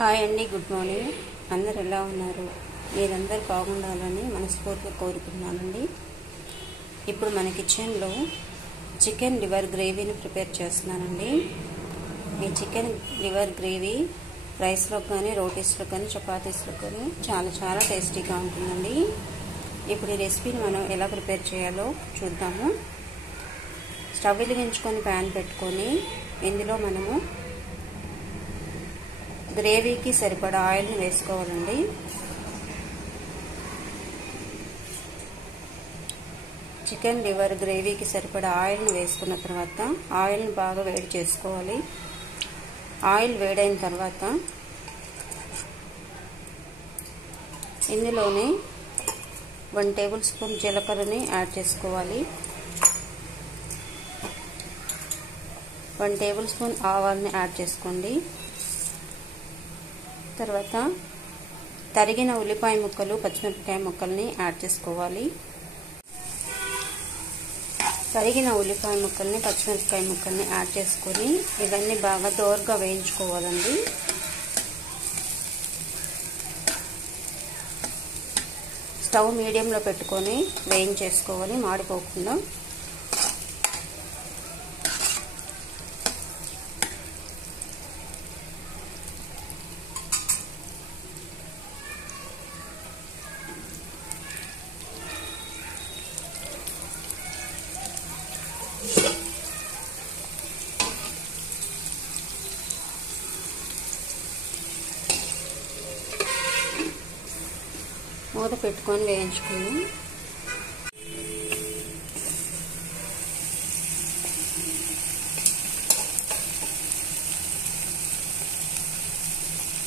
Hi అండి, good morning. అందరు ఎలా ఉన్నారు? మీరందరూ బాగుండాలని మనస్ఫూర్తిగా కోరుకుంటున్నానండి. ఇప్పుడు మన కిచెన్లో చికెన్ లివర్ గ్రేవీని ప్రిపేర్ చేస్తున్నానండి. ఈ చికెన్ లివర్ గ్రేవీ రైస్లో కానీ, రోటీస్లో కానీ, చపాతీస్లో కానీ చాలా టేస్టీగా ఉంటుందండి. ఇప్పుడు ఈ రెసిపీని మనం ఎలా ప్రిపేర్ చేయాలో చూద్దాము. స్టవ్ వెలిగించుకొని ప్యాన్ పెట్టుకొని ఇందులో మనము గ్రేవీకి సరిపడా ఆయిల్ని వేసుకోవాలండి. చికెన్ లివర్ గ్రేవీకి సరిపడా ఆయిల్ని వేసుకున్న తర్వాత ఆయిల్ని బాగా వేడి చేసుకోవాలి. ఆయిల్ వేడైన తర్వాత ఇందులోనే 1 టేబుల్ స్పూన్ జీలకర్రని యాడ్ చేసుకోవాలి. 1 టేబుల్ స్పూన్ ఆవాల్ని యాడ్ చేసుకోండి. తర్వాత తరిగిన ఉల్లిపాయ ముక్కలు, పచ్చిమిరపకాయ ముక్కల్ని యాడ్ చేసుకోవాలి. తరిగిన ఉల్లిపాయ ముక్కల్ని, పచ్చిమిరపకాయ ముక్కల్ని యాడ్ చేసుకొని ఇవన్నీ బాగా దోరగా వేయించుకోవాలండి. స్టవ్ మీడియంలో పెట్టుకొని వేయించేసుకోవాలి, మాడిపోకుండా. మూత పెట్టుకొని వేయించుకుందాం.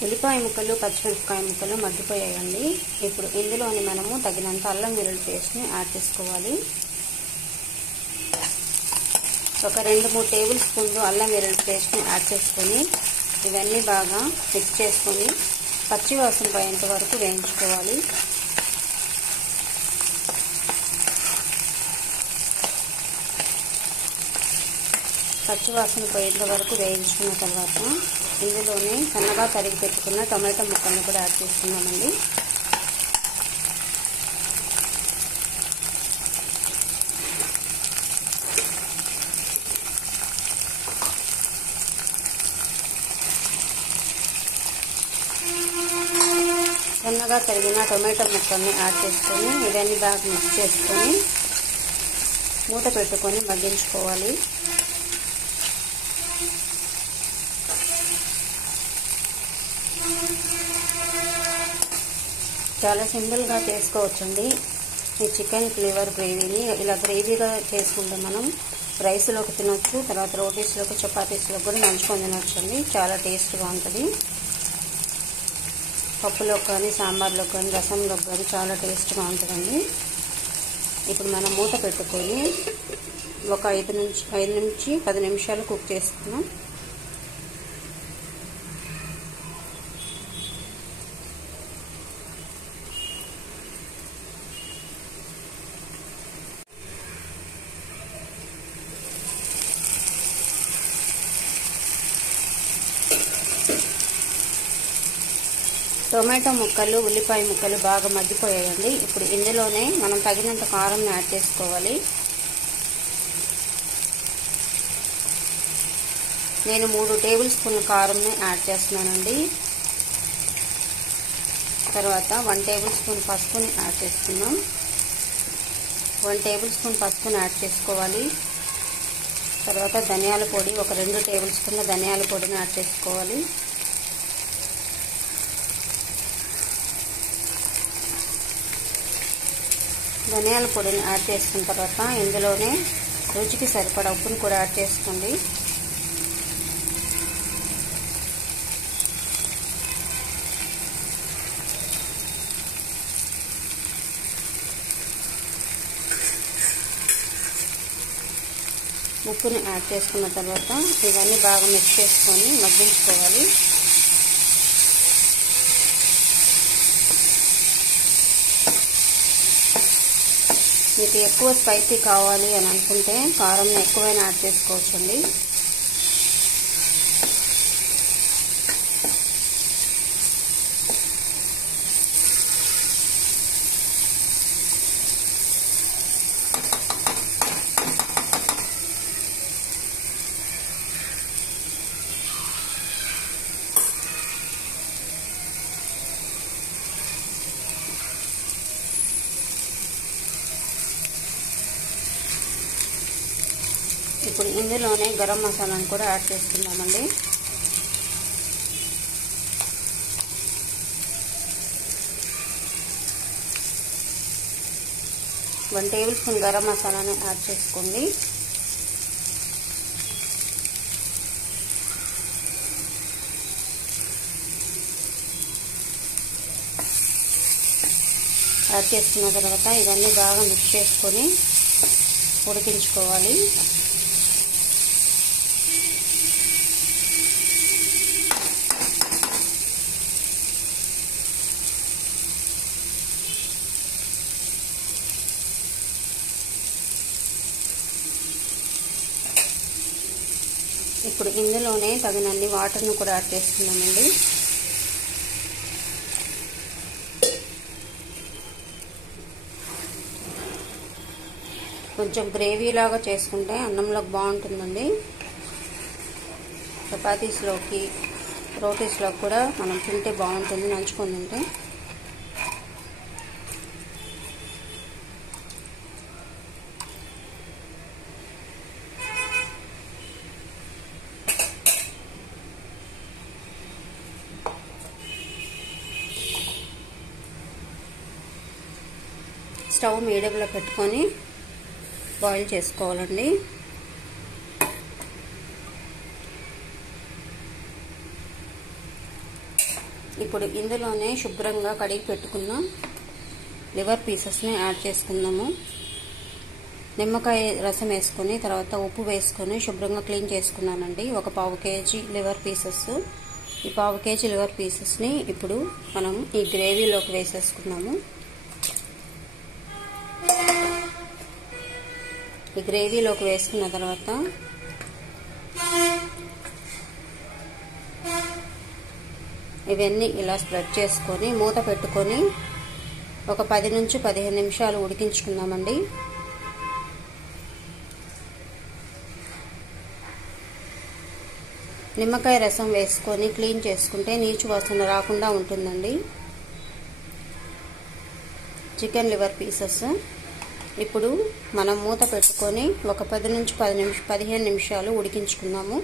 ఉల్లిపాయ ముక్కలు, పచ్చిమిరపకాయ ముక్కలు మగ్గిపోయాయండి. ఇప్పుడు ఇందులోని మనము తగినంత అల్లం వెల్లుల్లి పేస్ట్ని యాడ్ చేసుకోవాలి. ఒక 2-3 టేబుల్ స్పూన్లు అల్లం వెల్లుల్లి పేస్ట్ని యాడ్ చేసుకొని ఇవన్నీ బాగా మిక్స్ చేసుకొని పచ్చి వాసన పోయేంత వరకు వేయించుకోవాలి. పచ్చివాసన పోయేంత వరకు వేయించుకున్న తర్వాత ఇందులోనే సన్నగా తరిగి పెట్టుకున్న టొమాటో ముక్కలను కూడా యాడ్ చేసుకున్నామండి. సన్నగా తరిగిన టొమాటో ముక్కల్ని యాడ్ చేసుకొని ఇవన్నీ బాగా మిక్స్ చేసుకొని మూత పెట్టుకొని మగ్గించుకోవాలి. చాలా సింపుల్గా చేసుకోవచ్చండి ఈ చికెన్ లివర్ గ్రేవీని. ఇలా గ్రేవీగా చేసుకుంటే మనం రైస్లోకి తినొచ్చు, తర్వాత రోటీస్లోకి, చపాతీస్లోకి కూడా నంచుకొని తినొచ్చండి. చాలా టేస్ట్గా ఉంటుంది. పప్పులో కానీ, సాంబార్లో కానీ, రసంలో కానీ చాలా టేస్ట్గా ఉంటుందండి. ఇప్పుడు మనం మూత పెట్టుకొని ఒక 5 నుంచి 10 నిమిషాలు కుక్ చేసుకున్నాం. టొమాటో ముక్కలు, ఉల్లిపాయ ముక్కలు బాగా మగ్గిపోయాయండి. ఇప్పుడు ఇందులోనే మనం తగినంత కారం యాడ్ చేసుకోవాలి. నేను 3 టేబుల్ స్పూన్ల కారంని యాడ్ చేస్తున్నానండి. తర్వాత 1 టేబుల్ స్పూన్ పసుపుని యాడ్ చేసుకున్నాం. 1 టేబుల్ స్పూన్ పసుపుని యాడ్ చేసుకోవాలి. తర్వాత ధనియాల పొడి, ఒక 2 టేబుల్ స్పూన్ల ధనియాల పొడిని యాడ్ చేసుకోవాలి. ధనియాల పొడిని యాడ్ చేసుకున్న తర్వాత ఇందులోనే రుచికి సరిపడా ఉప్పుని కూడా యాడ్ చేసుకోండి. ఉప్పుని యాడ్ చేసుకున్న తర్వాత ఇవన్నీ బాగా మిక్స్ చేసుకొని మగ్గించుకోవాలి. మీకు ఎక్కువ స్పైసీ కావాలి అని అనుకుంటే కారం ఎక్కువైనా యాడ్ చేసుకోవచ్చండి. ఇప్పుడు ఇందులోనే గరం మసాలాను కూడా యాడ్ చేసుకుందామండి. వన్ టేబుల్ స్పూన్ గరం మసాలాను యాడ్ చేసుకోండి. యాడ్ చేసుకున్న తర్వాత ఇవన్నీ బాగా మిక్స్ చేసుకొని ఉడికించుకోవాలి. ఇప్పుడు ఇందులోనే తగినన్ని వాటర్ను కూడా యాడ్ చేసుకున్నామండి. కొంచెం గ్రేవీ లాగా చేసుకుంటే అన్నంలోకి బాగుంటుందండి. చపాతీస్లోకి, రోటీస్లోకి కూడా మనం తింటే బాగుంటుంది, నంచుకొని తింటే. స్టవ్ మీడియంలో పెట్టుకొని బాయిల్ చేసుకోవాలండి. ఇప్పుడు ఇందులోనే శుభ్రంగా కడిగి పెట్టుకున్న లివర్ పీసెస్ని యాడ్ చేసుకుందాము. నిమ్మకాయ రసం వేసుకొని తర్వాత ఉప్పు వేసుకొని శుభ్రంగా క్లీన్ చేసుకున్నానండి. ఒక 1/2 kg లివర్ పీసెస్. ఈ 1/2 kg లివర్ పీసెస్ని ఇప్పుడు మనం ఈ గ్రేవీలోకి వేసేసుకున్నాము. ఈ గ్రేవీలోకి వేసుకున్న తర్వాత ఇవన్నీ ఇలా స్ప్రెడ్ చేసుకొని మూత పెట్టుకొని ఒక 10 నుంచి 15 నిమిషాలు ఉడికించుకుందామండి. నిమ్మకాయ రసం వేసుకొని క్లీన్ చేసుకుంటే నీచు వాసన రాకుండా ఉంటుందండి. చికెన్ లివర్ పీసెస్ ఇప్పుడు మనం మూత పెట్టుకొని ఒక 10 నుంచి 15 నిమిషాలు ఉడికించుకుందాము.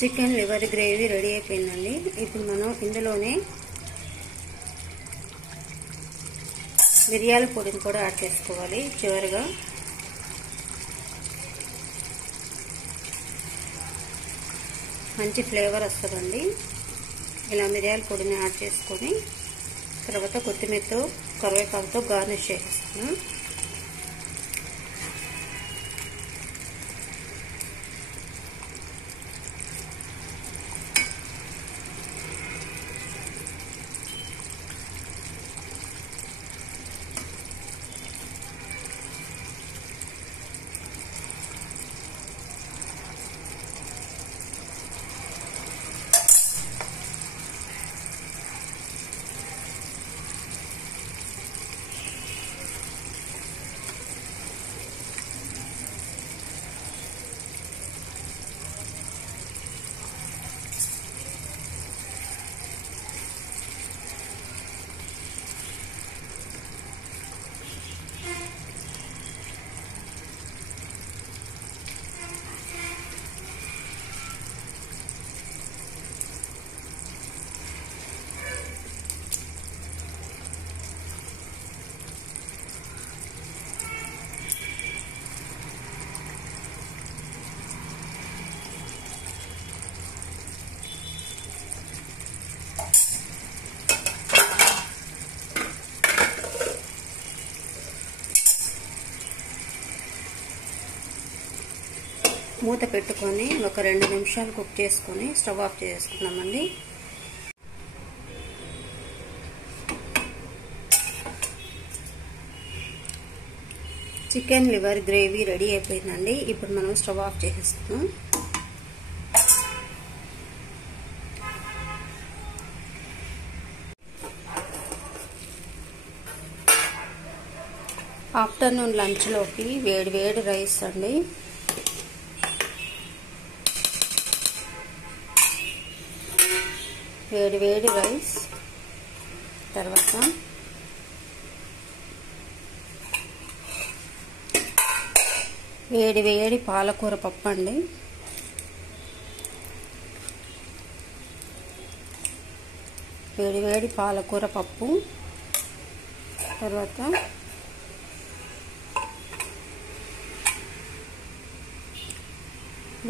చికెన్ లివర్ గ్రేవీ రెడీ అయిపోయిందండి. ఇప్పుడు మనం ఇందులోనే మిరియాల పొడిని కూడా యాడ్ చేసుకోవాలి. చివరిగా మంచి ఫ్లేవర్ వస్తుందండి. ఇలా మిరియాల పొడిని యాడ్ చేసుకొని తర్వాత కొత్తిమీరతో కరివేపాకుతో గార్నిష్ చేసేస్తున్నాం. మూత పెట్టుకొని ఒక 2 నిమిషాలు కుక్ చేసుకొని స్టవ్ ఆఫ్ చేసుకున్నామండి. చికెన్ లివర్ గ్రేవీ రెడీ అయిపోయిందండి. ఇప్పుడు మనం స్టవ్ ఆఫ్ చేసేస్తున్నాం. ఆఫ్టర్నూన్ లంచ్లోకి వేడి వేడి రైస్ అండి. వేడి వేడి రైస్, తర్వాత వేడి వేడి పాలకూర పప్పు అండి. వేడి వేడి పాలకూర పప్పు, తర్వాత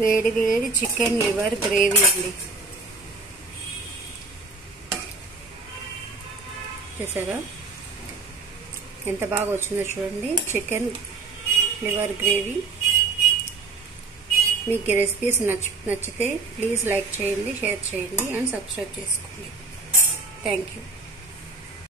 వేడి వేడి చికెన్ లివర్ గ్రేవీ అండి. చూసారా ఎంత బాగా వచ్చిందో చూడండి. Chicken liver gravy. మీకు ఈ రెసిపీస్ నచ్చితే ప్లీజ్ లైక్ చేయండి, షేర్ చేయండి అండ్ సబ్స్క్రైబ్ చేసుకోండి. Thank you.